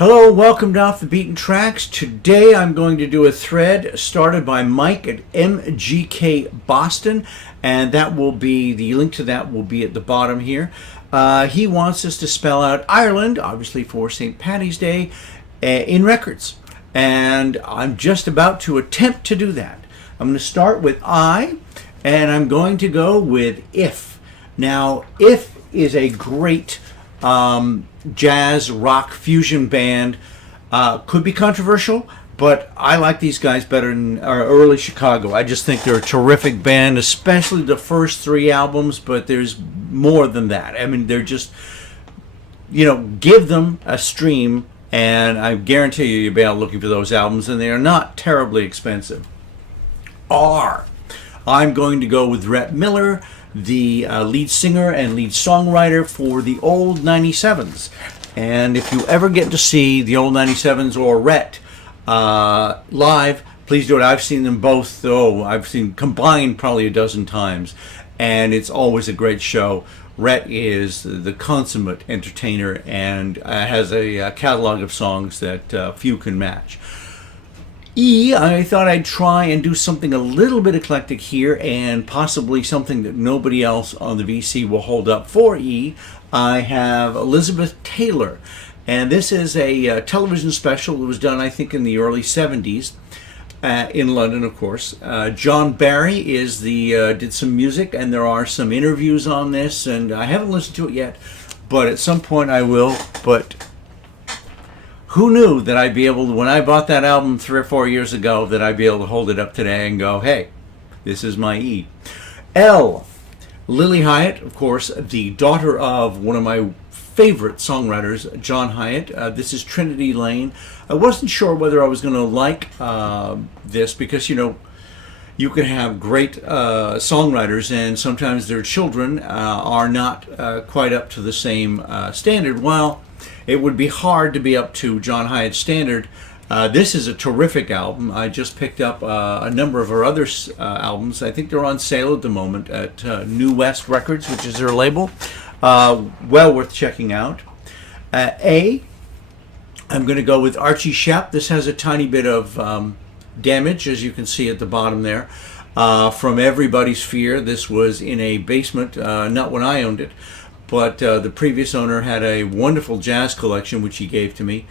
Hello, welcome to Off the Beaten Tracks. Today I'm going to do a thread started by Mike at MGK Boston, and that will be, the link to that will be at the bottom here. He wants us to spell out Ireland, obviously for St. Paddy's Day, in records. And I'm just about to attempt to do that. I'm going to start with I, and I'm going to go with if. Now, if is a great jazz rock fusion band. Could be controversial, but I like these guys better than early Chicago. I just think they're a terrific band, especially the first three albums, but there's more than that. I mean, they're just, give them a stream, and I guarantee you'll be out looking for those albums, and they are not terribly expensive. R. I'm going to go with Rhett Miller, the lead singer and lead songwriter for the old 97s. And if you ever get to see the old 97s or Rhett live, please do it. I've seen them both, I've seen combined probably a dozen times, and it's always a great show. Rhett is the consummate entertainer and has a catalog of songs that few can match. E, I thought I'd try and do something a little bit eclectic here and possibly something that nobody else on the VC will hold up. For E, I have Elizabeth Taylor, and this is a television special that was done, I think, in the early 70s in London, of course. John Barry is did some music, and there are some interviews on this, and I haven't listened to it yet, but at some point I will. But who knew that I'd be able to, when I bought that album 3 or 4 years ago, that I'd be able to hold it up today and go, hey, this is my E. L. Lily Hyatt, of course, the daughter of one of my favorite songwriters, John Hyatt. This is Trinity Lane. I wasn't sure whether I was going to like this because, you can have great songwriters and sometimes their children are not quite up to the same standard. Well, it would be hard to be up to John Hyatt's standard. This is a terrific album. I just picked up a number of her other albums. I think they're on sale at the moment at New West Records, which is their label. Well worth checking out. A, I'm going to go with Archie Shepp. This has a tiny bit of damage, as you can see at the bottom there. From Everybody's Fear. This was in a basement, not when I owned it, but the previous owner had a wonderful jazz collection which he gave to me.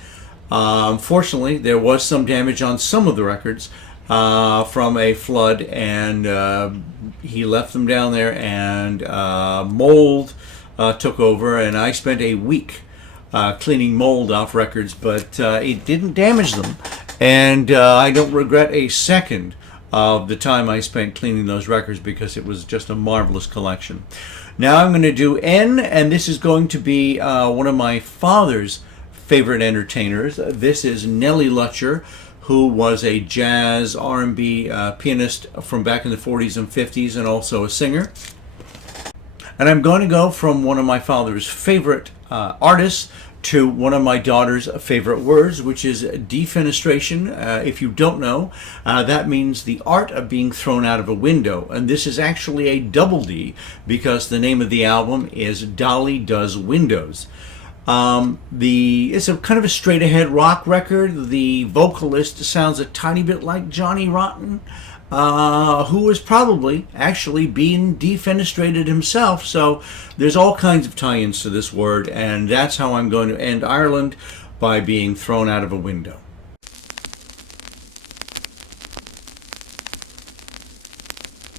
Unfortunately, there was some damage on some of the records from a flood, and he left them down there, and mold took over, and I spent a week cleaning mold off records, but it didn't damage them, and I don't regret a second of the time I spent cleaning those records because it was just a marvelous collection. Now I'm going to do N, and this is going to be one of my father's favorite entertainers. This is Nellie Lutcher, who was a jazz R&B pianist from back in the 40s and 50s and also a singer. And I'm going to go from one of my father's favorite artists to one of my daughter's favorite words, which is defenestration. If you don't know, that means the art of being thrown out of a window. And this is actually a double D because the name of the album is Dolly Does Windows. It's a kind of a straight ahead rock record. The vocalist sounds a tiny bit like Johnny Rotten, who was probably actually being defenestrated himself. So there's all kinds of tie-ins to this word, and that's how I'm going to end Ireland, by being thrown out of a window.